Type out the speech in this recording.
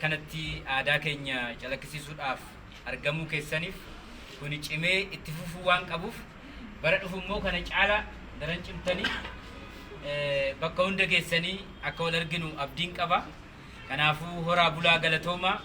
kanatti aadaa keenya calaqqisiisuudhaaf argamuu keessaniif kuni cimee itti fufuu waan qabuuf bara dhufu immoo kana caala daran cimtanii bakka hunda geessanii akka wal arginu abdiin qaba. Kanaafuu horaa bulaa galatoomaa.